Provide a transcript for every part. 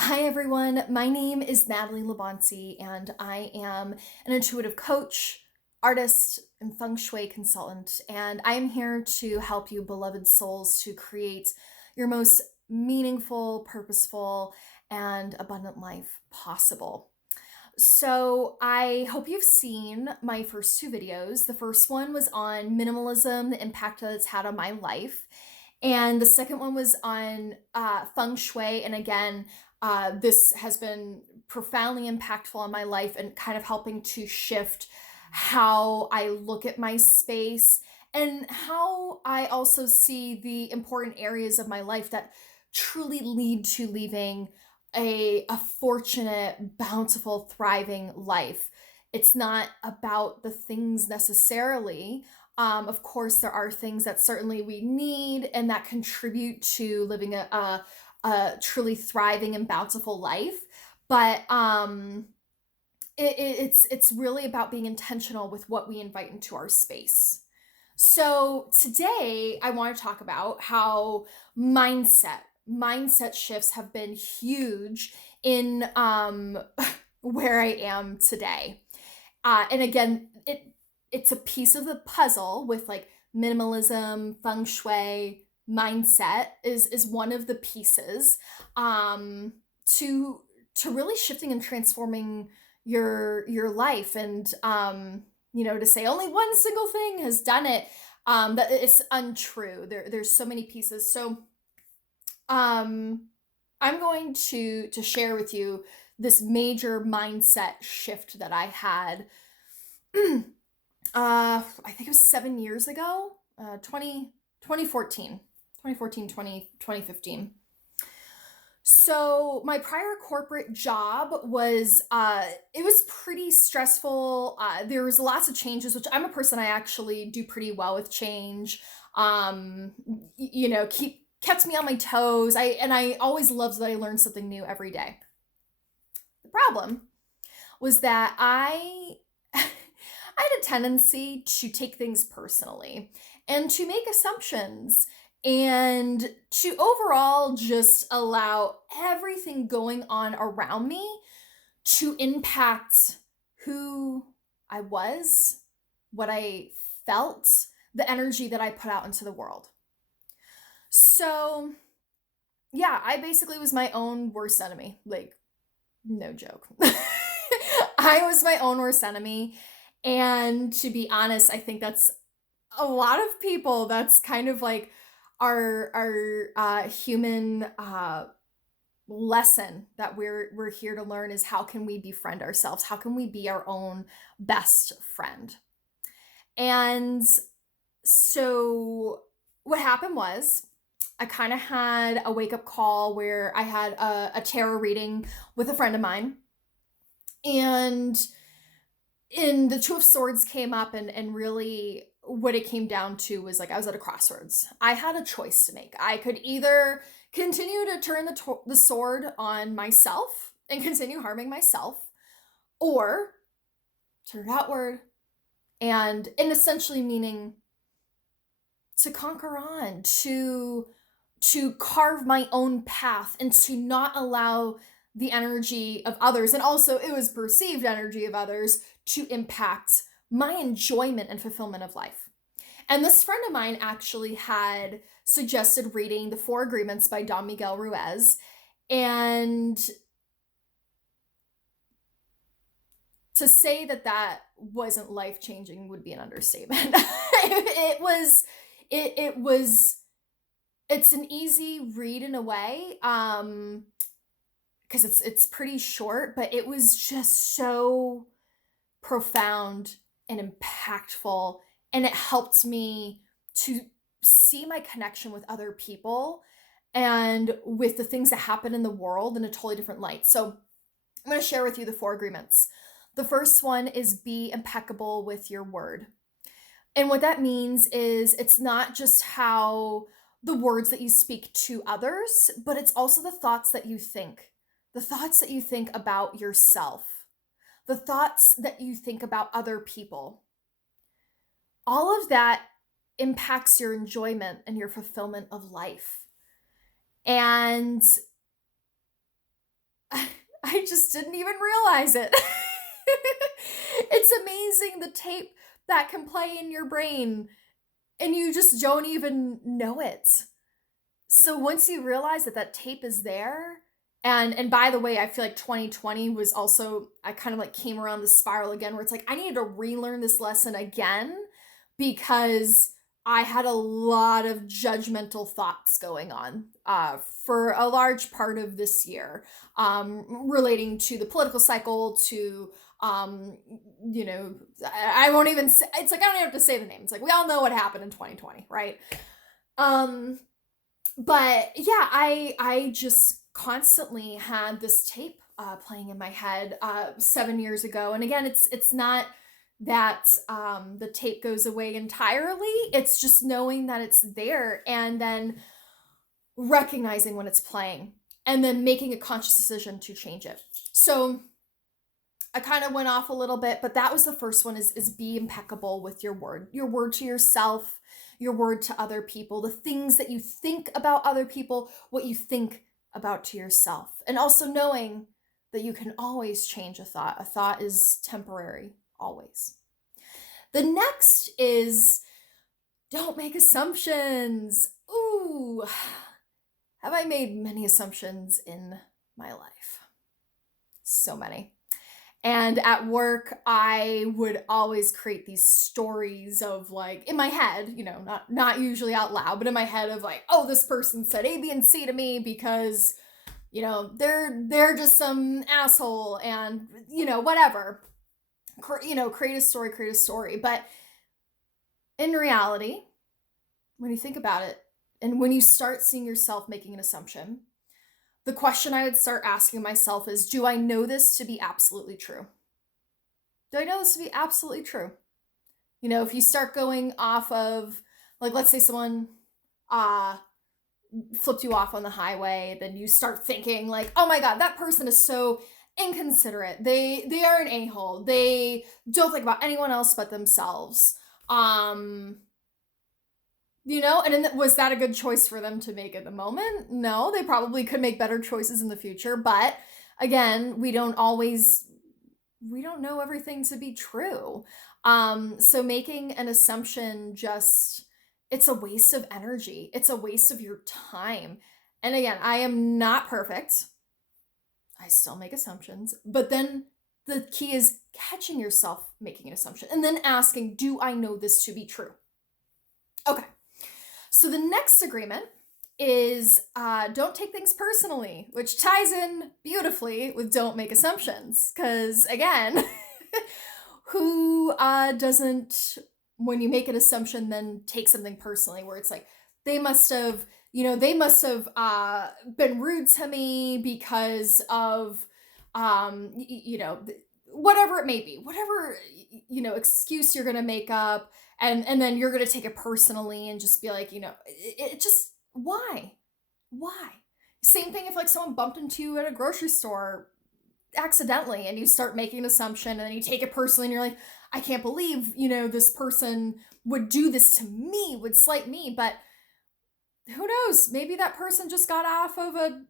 Hi, everyone. My name is Natalie LaBonte, and I am an intuitive coach, artist, and feng shui consultant. And I am here to help you, beloved souls, to create your most meaningful, purposeful, and abundant life possible. So, I hope you've seen my first two videos. The first one was on minimalism, the impact that it's had on my life. And the second one was on feng shui. And again, this has been profoundly impactful on my life and kind of helping to shift how I look at my space and how I also see the important areas of my life that truly lead to leaving a fortunate, bountiful, thriving life. It's not about the things necessarily. Of course, there are things that certainly we need and that contribute to living a truly thriving and bountiful life. But it's really about being intentional with what we invite into our space. So today I want to talk about how mindset shifts have been huge in where I am today. And again, it's a piece of the puzzle with like minimalism, feng shui, mindset is one of the pieces to really shifting and transforming your life. And to say only one single thing has done it, that it's untrue. There's so many pieces. So um I'm going to share with you this major mindset shift that I had. I think it was 7 years ago, 2014, 2015. So my prior corporate job was, it was pretty stressful. There was lots of changes, which I'm a person I actually do pretty well with change. Kept me on my toes. I always loved that I learned something new every day. The problem was that I had a tendency to take things personally and to make assumptions and to overall just allow everything going on around me to impact who I was, what I felt, the energy that I put out into the world. So, yeah, I basically was my own worst enemy. Like, no joke. I was my own worst enemy. And to be honest, I think that's a lot of people. That's kind of like our human lesson that we're here to learn is how can we befriend ourselves? How can we be our own best friend? And so what happened was I kind of had a wake up call where I had a tarot reading with a friend of mine. And the Two of Swords came up, and really what it came down to was like I was at a crossroads. I had a choice to make. I could either continue to turn the sword on myself and continue harming myself, or turn it outward and essentially meaning to conquer on, to carve my own path and to not allow the energy of others, and also it was perceived energy of others, to impact my enjoyment and fulfillment of life. And this friend of mine actually had suggested reading The Four Agreements by Don Miguel Ruiz. And to say that that wasn't life changing would be an understatement. It's an easy read in a way, because it's pretty short, but it was just so profound and impactful, and it helped me to see my connection with other people and with the things that happen in the world in a totally different light. So I'm going to share with you the four agreements. The first one is be impeccable with your word. And what that means is it's not just how the words that you speak to others, but it's also the thoughts that you think, the thoughts that you think about yourself, the thoughts that you think about other people. All of that impacts your enjoyment and your fulfillment of life. And I just didn't even realize it. It's amazing the tape that can play in your brain and you just don't even know it. So once you realize that that tape is there, and by the way, I feel like 2020 was also, I kind of like came around the spiral again where it's like I needed to relearn this lesson again because I had a lot of judgmental thoughts going on for a large part of this year, relating to the political cycle, to um, you know, I won't even say, it's like I don't even have to say the names. Like we all know what happened in 2020, right? Um, but yeah, I just constantly had this tape playing in my head 7 years ago, and again, it's not that the tape goes away entirely. It's just knowing that it's there, and then recognizing when it's playing, and then making a conscious decision to change it. So I kind of went off a little bit, but that was the first one is be impeccable with your word to yourself, your word to other people, the things that you think about other people, what you think about to yourself. And also knowing that you can always change a thought. A thought is temporary, always. The next is don't make assumptions. Ooh, have I made many assumptions in my life? So many. And at work, I would always create these stories of like in my head, not usually out loud, but in my head of like, oh, this person said A, B, and C to me because, they're just some asshole and whatever. Create a story. But in reality, when you think about it, and when you start seeing yourself making an assumption, the question I would start asking myself is, do I know this to be absolutely true? Do I know this to be absolutely true? If you start going off of, like, let's say someone uh flipped you off on the highway, then you start thinking like, oh my god, that person is so inconsiderate. They are an a-hole. They don't think about anyone else but themselves. Um, and was that a good choice for them to make at the moment? No, they probably could make better choices in the future, but again, we don't know everything to be true. So making an assumption it's a waste of energy. It's a waste of your time. And again, I am not perfect. I still make assumptions, but then the key is catching yourself making an assumption and then asking, do I know this to be true? Okay. So the next agreement is don't take things personally, which ties in beautifully with don't make assumptions. Because again, who doesn't, when you make an assumption, then take something personally, where it's like they must have, been rude to me because of, whatever it may be, whatever excuse you're gonna make up, and then you're gonna take it personally and just be like, it just why? Same thing if like someone bumped into you at a grocery store accidentally and you start making an assumption and then you take it personally and you're like, I can't believe, this person would do this to me, would slight me. But who knows? Maybe that person just got off of a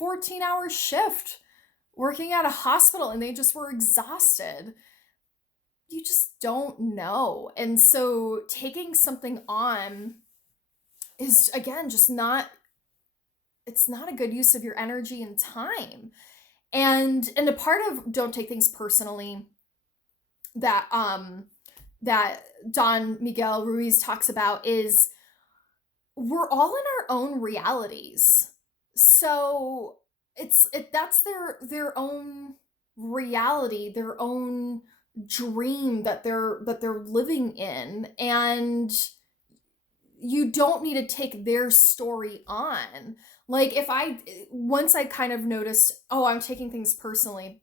14-hour shift working at a hospital and they just were exhausted. You just don't know. And so taking something on is, again, it's not a good use of your energy and time. And a part of don't take things personally that Don Miguel Ruiz talks about is we're all in our own realities. So that's their own reality, their own dream that they're living in, and you don't need to take their story on. Like once I kind of noticed, oh, I'm taking things personally.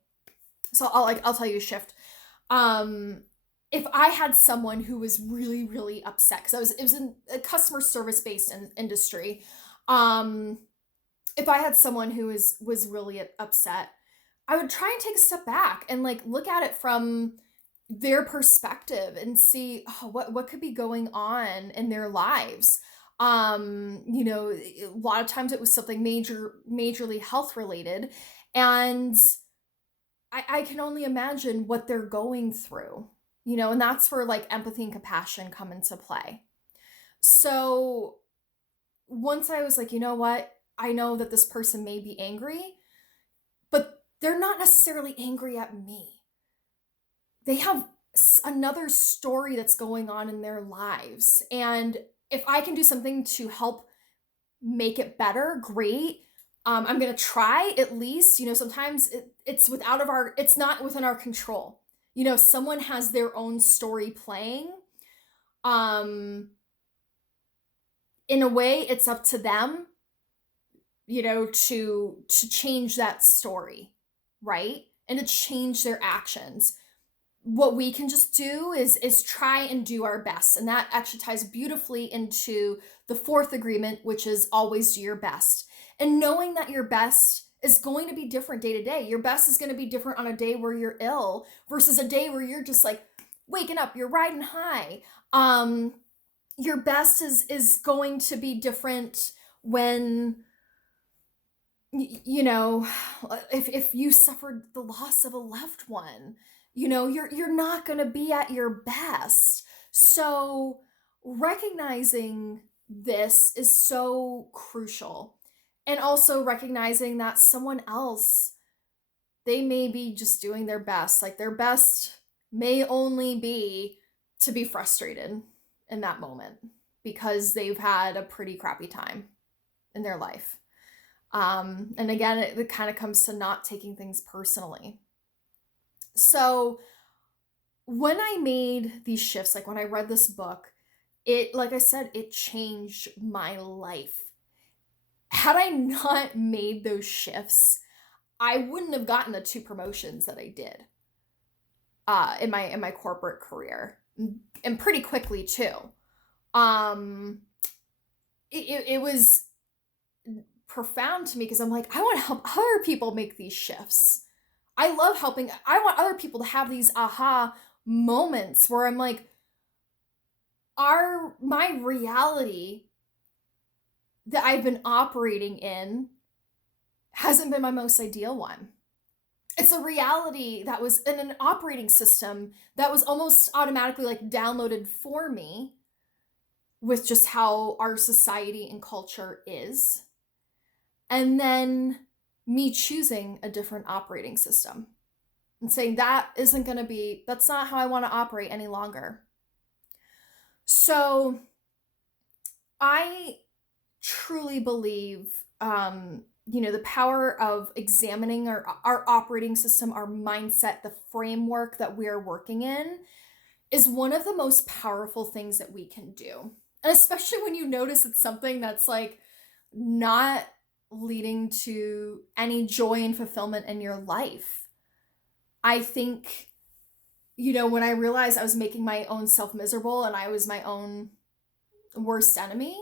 So I'll tell you a shift. If I had someone who was really, really upset, because it was in a customer service based industry. If I had someone who was really upset, I would try and take a step back and like look at it from their perspective and see, oh, what could be going on in their lives. A lot of times it was something majorly health related, and I can only imagine what they're going through, and that's where like empathy and compassion come into play. So once I was like, you know what? I know that this person may be angry, but they're not necessarily angry at me. They have another story that's going on in their lives. And if I can do something to help make it better, great. I'm gonna try at least. Sometimes it's not within our control. Someone has their own story playing. Um, in a way, it's up to them, to change that story, right? And to change their actions. What we can just do is try and do our best, and that actually ties beautifully into the fourth agreement, which is always do your best. And knowing that your best is going to be different day to day. Your best is going to be different on a day where you're ill versus a day where you're just like waking up, you're riding high. Your best is going to be different when you know if you suffered the loss of a loved one. You're not going to be at your best. So recognizing this is so crucial, and also recognizing that someone else, they may be just doing their best. Like their best may only be to be frustrated in that moment because they've had a pretty crappy time in their life. And again, it kind of comes to not taking things personally. So when I made these shifts, like when I read this book, like I said, it changed my life. Had I not made those shifts, I wouldn't have gotten the 2 promotions that I did in my corporate career, and pretty quickly too. It was profound to me because I'm like, I want to help other people make these shifts. I love helping. I want other people to have these aha moments where I'm like, my reality that I've been operating in hasn't been my most ideal one. It's a reality that was in an operating system that was almost automatically like downloaded for me with just how our society and culture is. And then me choosing a different operating system and saying that's not how I want to operate any longer. So I truly believe, the power of examining our operating system, our mindset, the framework that we're working in is one of the most powerful things that we can do. And especially when you notice it's something that's like not leading to any joy and fulfillment in your life. I think, when I realized I was making my own self miserable and I was my own worst enemy,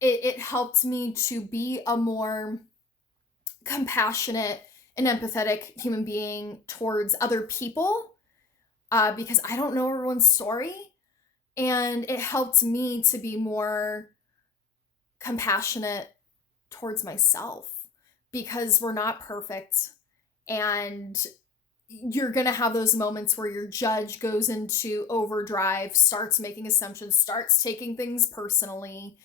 it helped me to be a more compassionate and empathetic human being towards other people, because I don't know everyone's story. And it helped me to be more compassionate towards myself because we're not perfect. And you're going to have those moments where your judge goes into overdrive, starts making assumptions, starts taking things personally.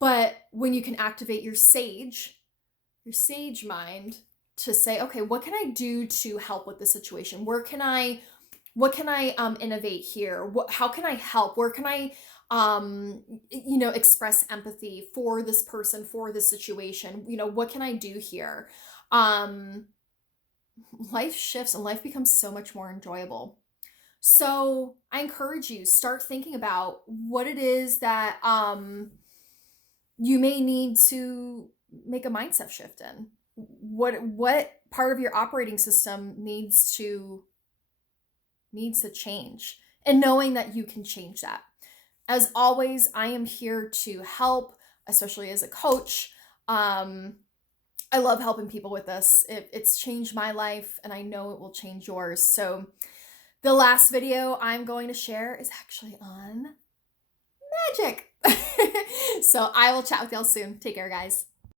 But when you can activate your sage mind to say, okay, what can I do to help with the situation? What can I innovate here? How can I help? Where can I, express empathy for this person, for this situation? What can I do here? Life shifts and life becomes so much more enjoyable. So I encourage you, start thinking about what it is that, you may need to make a mindset shift in. What part of your operating system needs to change, and knowing that you can change that. As always, I am here to help, especially as a coach. I love helping people with this. It's changed my life, and I know it will change yours. So the last video I'm going to share is actually on magic. So I will chat with y'all soon. Take care, guys.